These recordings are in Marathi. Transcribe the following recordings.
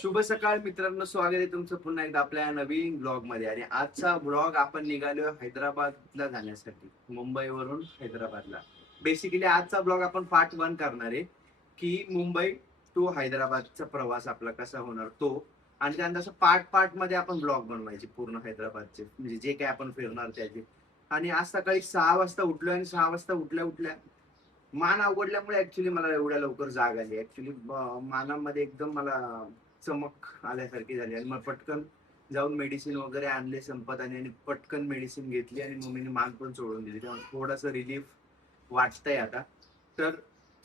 शुभ सकाळ मित्रांनो, स्वागत आहे तुमचं पुन्हा एकदा आपल्या नवीन ब्लॉग मध्ये. आणि आजचा ब्लॉग आपण निघालो हैदराबादला जाण्यासाठी, मुंबईवरून हैदराबादला. बेसिकली आजचा ब्लॉग आपण पार्ट 1 करणार आहे की मुंबई टू हैदराबादचा प्रवास आपला कसा होणार तो, आणि त्यानंतर असं पार्ट मध्ये आपण ब्लॉग बनवायचे पूर्ण हैदराबादचे, म्हणजे जे काय आपण फिरणार त्याचे. आणि आज सकाळी 6 वाजता उठलो आणि 6 वाजता उठल्या मान आवडल्यामुळे ऍक्च्युली मला एवढ्या लवकर जाग आली. ऍक्च्युली मानामध्ये एकदम मला चमक आल्यासारखी झाली आणि मग पटकन जाऊन मेडिसिन वगैरे आणले संपत आणि पटकन मेडिसिन घेतली आणि मम्मीने मान पण सोडून दिली. त्यामुळे थोडंसं रिलीफ वाटतंय आता. तर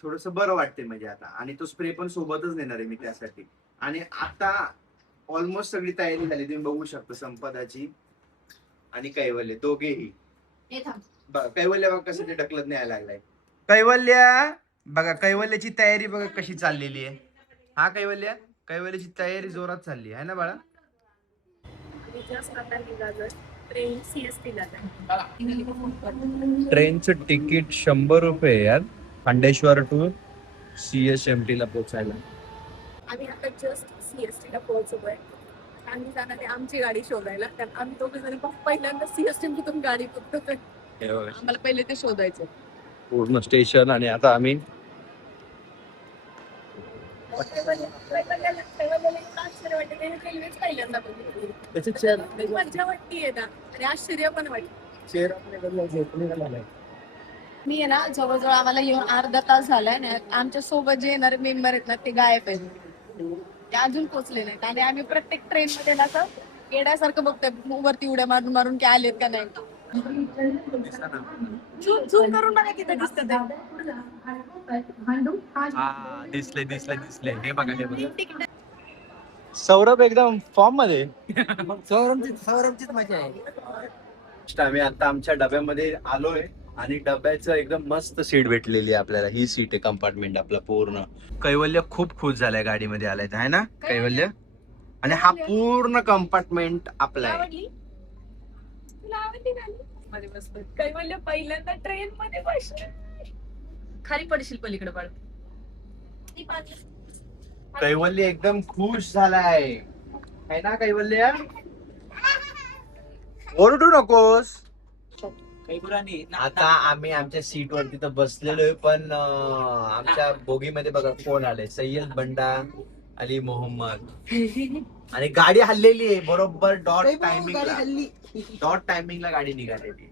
थोडस बरं वाटते म्हणजे आता. आणि तो स्प्रे पण सोबतच नेणार आहे मी त्यासाठी. आणि आता ऑलमोस्ट सगळी तयारी झाली, तुम्ही बघू शकता. संपदाची आणि कैवल्य दोघेही. कैवल्य बघा कसं ते ढकलत न्यायला लागलाय. कैवल्य बघा, कैवल्याची तयारी बघा कशी चाललेली आहे. हा कैवल्य, कैवल्याची तयारी जोरात चालली आहे ना बाळा. ट्रेनचं तिकीट 100 रुपये यार, खांडेश्वर टू CSMT ला पोहोचायला. आम्ही आता जस्ट CST ला पोहोचलोय. आम्ही जाणार आहे आमची गाडी शोधायला, कारण आम्ही दोघे जण पहिल्यांदा CST मधून गाडी बघतोय. आम्हाला पहिले ते शोधायचं पूर्ण स्टेशन. आणि आता आम्ही मजा वाटतीये ना आणि आश्चर्य पण वाटत. मी आहे ना, जवळजवळ आम्हाला येऊन अर्धा तास झालाय ना. आमच्या सोबत जे येणारे मेंबर आहेत ना ते गायब आहेत, ते अजून पोहोचले नाहीत. आणि आम्ही प्रत्येक ट्रेन मध्ये ना असं येण्यासारखं बघतोय वरती उड्या मारून मारून की आलेत का नाही. झूम करून बघा किती दिसतं ते. दिसले हे बघा, हे बघा. सौरभ एकदम फॉर्म मध्ये. सौरभचीच मजा आहे. आम्ही आता आमच्या डब्यामध्ये आलोय आणि डब्याचं एकदम मस्त सीट भेटलेली आहे आपल्याला. ही सीट आहे, कंपार्टमेंट आपला पूर्ण. कैवल्य खूप खुश झालाय गाडीमध्ये आलाय, आहे ना कैवल्य? आणि हा पूर्ण कंपार्टमेंट आपला आहे. तुला आवडली गाडी? मध्ये बसलो. कैवल्य पहिल्यांदा ट्रेन मध्ये बसलो. खाली पडशील पलीकडे बाळ. कैवल्य एकदम खुश झालाय, है ना कैवल्य? ओरडू नकोस. आता आम्ही आमच्या सीट वर तिथं बसलेलो आहे, पण आमच्या बोगीमध्ये बघा कोण आले. सय्यद बंडा अली मोहम्मद. आणि गाडी हल्लेली आहे बरोबर डॉट टायमिंगला गाडी निघालेली.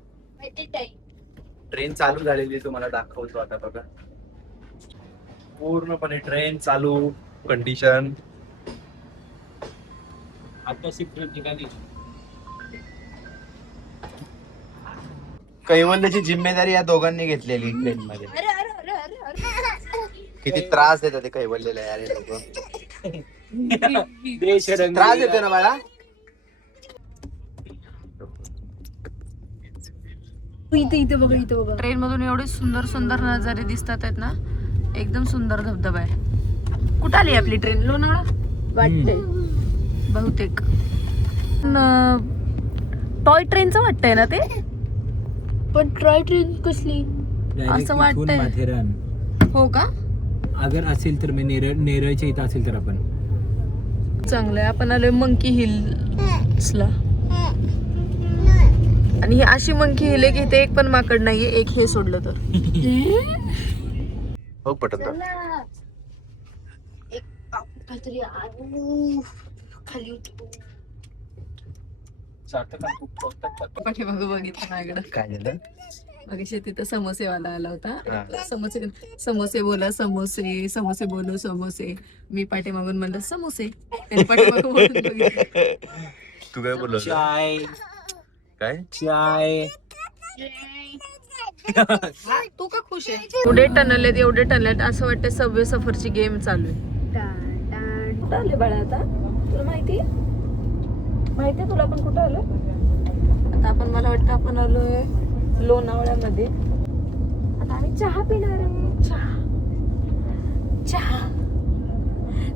ट्रेन चालू झालेली आहे, तुम्हाला दाखवतो आता बघा. पूर्णपणे ट्रेन चालू कंडिशन. आता सीट निघाली. कैवल्याची जिम्मेदारी या दोघांनी घेतलेली ट्रेन मध्ये. किती त्रास देतात ते कैवल्याला यार हे लोक. त्रास देतो ना बाळा. ट्रेन मधून एवढे सुंदर सुंदर नजारे दिसतात आहेत ना, एकदम सुंदर धबधबा आहे. कुठं आली आपली ट्रेन? लोणावळा वाटते बहुतेक. टॉय ट्रेनचं वाटतंय ना ते. पण टॉय ट्रेन कसली असं वाटतंय. माथेरान हो का? अगर असेल तर मी नेरळच्या इथं असेल तर आपण चांगलंय. आपण आलोय मंकी हिल्सला. आणि ही अशी मंकी हिल आहे की इथे एक पण माकड नाहीये, एक हे सोडलं तर. हो पटत. पाठीमागं बघितलं माझ्याकडं काय झालं? मगाशी तिथं समोसेवाला आला होता. समोसे बोला, समोसे समोसे बोलो समोसे. मी पाठीमागून म्हणलं समोसे. त्याने पाठीमागून बोलून बघितलं. तू काय बोललो? चाय काय चाय. तू का खुश आहे? एवढे टनल आहेत, एवढे टनल आहेत, असं वाटतं सबवे सफरची गेम चालू आहे. कुठं आले बाळा आता? तुला माहितीये तुला आपण कुठं आलो? आता आपण, मला वाटतं आपण आलोय लोणावळ्यामध्ये. आता आम्ही चहा पिणार आहे. चहा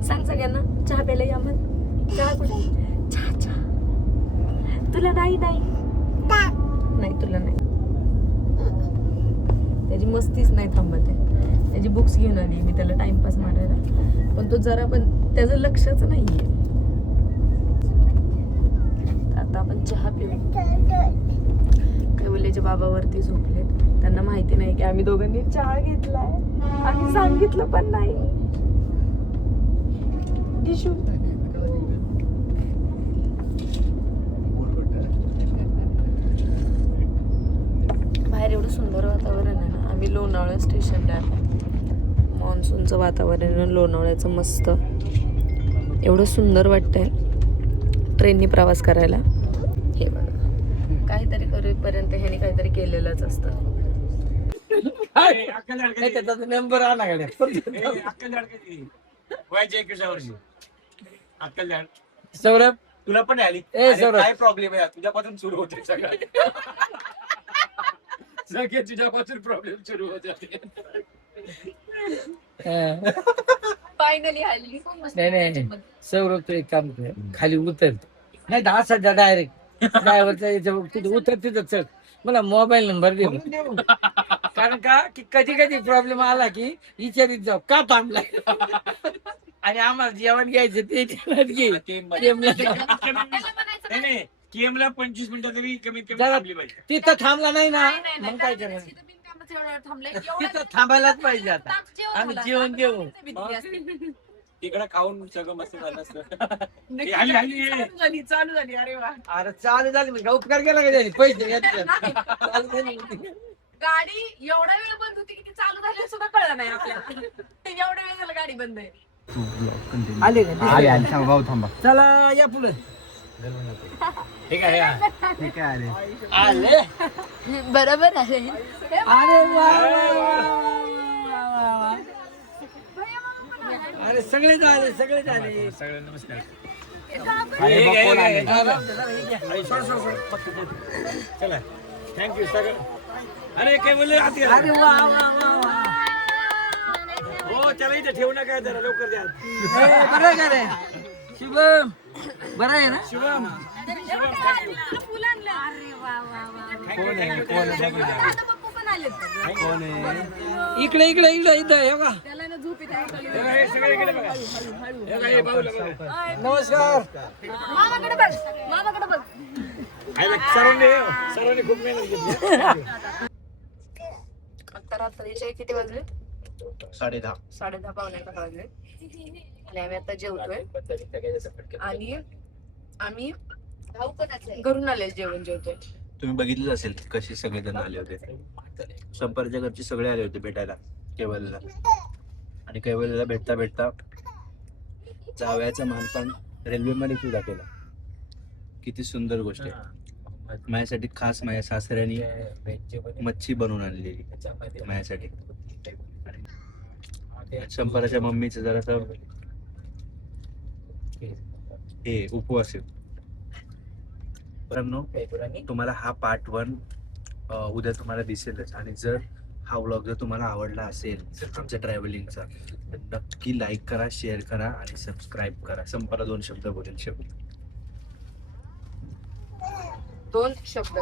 सांग सगळ्यांना, चहा प्यायला या. मग चहा कुठे? चहा तुला नाही तुला नाही. त्याची मस्तीच नाही थांबत आहे. त्याची बुक्स घेऊन आली मी त्याला टाइमपास मारायला, पण तो जरा पण त्याचं लक्षच नाहीये. आता आपण चहा पिऊ. कैवल्याचे बाबा वरती झोपलेत, त्यांना माहिती नाही की आम्ही दोघांनी चहा घेतलाय, आम्ही सांगितलं पण नाही. डिशू बाहेर एवढं सुंदर वातावरण आहे ना. आम्ही लोणावळा स्टेशनला आहे. मान्सूनचं वातावरण आहे लोणावळ्याचं मस्त, एवढं सुंदर वाटतंय ट्रेननी प्रवास करायला. हे बघा, काहीतरी करूपर्यंत ह्याने काहीतरी केलेलंच असतं. नंबर आला गाड्या सौरभ तुला पण आली. ए, सौरभ. काय प्रॉब्लेम आहे तुझ्यापासून सुरू होते सगळं. सगळे तुझ्यापासून प्रॉब्लेम सुरू होते. फायनली हल्ली नाही सौरभ तू एक काम कर, खाली उतर नाही 10,000 डायरेक्ट ड्रायव्हरचा तिथे उतर, तिथं चढ, मला मोबाईल नंबर दे. कारण का की कधी कधी प्रॉब्लेम आला की विचारित जाऊ का थांबलाय आणि आम्हाला जेवण घ्यायचं ते जेवण घे. नाही केमला 25 मिनिटं तरी कमीत कमी जरा- थांबली पाहिजे. तिथं थांबला नाही ना मग काय करायचं, तिथं थांबायलाच पाहिजे. आता आम्ही जेवण घेऊ. तिकडे खाऊन सगळं मस्त झालं असतं. ए, हल्ली हल्ली ये. चालू झाली. अरे वा, अरे चालू झाली म्हणजे उपकार केला का त्याने पैसे घेतले. चालू झाली. गाडी एवढा वेळ बंद होती की ती चालू झाली सुद्धा कळलं नाही आपल्याला. एवढा वेळ झाला गाडी बंद आहे. आले का आले आले थांबा भाऊ थांबा. चला या पुढे ठीक आहे या. ठीक आहे आले. आले. बरोबर आहे. अरे वा वा वा वा वा. अरे सगळेच आले सगळेच आले. सगळं नमस्कार. अरे बा, कोण आले? चला थँक्यू सगळं. अरे काय बोलले आत गेला. अरे वा वा वा वा. हो त्याला इथे ठेवू नका जरा लवकर द्या. ए, बरं आहे का रे शुभम, बरं आहे ना? शुभम कोण आहे कोण आहे बघू द्या. कोण आहे? इकडे इकडे इकडे इथं हे बघा. हे सगळे इकडे बघा. हे बघा, हे भाऊला बघा. नमस्कार. मामाकडे बघ, मामाकडे बघ. सर्वांनी खूप मेहनत घेतली. आता रात्रीचे किती वाजले? 10:30. 10:30 पावणे 11 वाजले आणि आम्ही आता जेवतोय. आणि आम्ही घरून आले जेवण जेवतोय. तुम्ही बघितलं असेल कसे सगळेजण आले होते. संपर्कच्या घरचे सगळे आले होते भेटायला कैवल्याला, आणि कैवल्याला भेटता भेटता जावयाचं मानपान रेल्वेमध्ये सुद्धा केलं. किती सुंदर गोष्ट आहे. माझ्यासाठी खास माझ्या सासऱ्यानी मच्छी बनवून आणलेली माझ्यासाठी. शंपराच्या मम्मीचं जरासं हे उपवास आहे. तुम्हाला हा पार्ट 1 उद्या तुम्हाला दिसेलच. आणि जर हा व्लॉग जर तुम्हाला आवडला असेल आमच्या ट्रॅव्हलिंगचा तर नक्की लाईक करा, शेअर करा आणि सबस्क्राईब करा. संपरा 2 शब्द बोलेल शेवटी. 2 शब्द.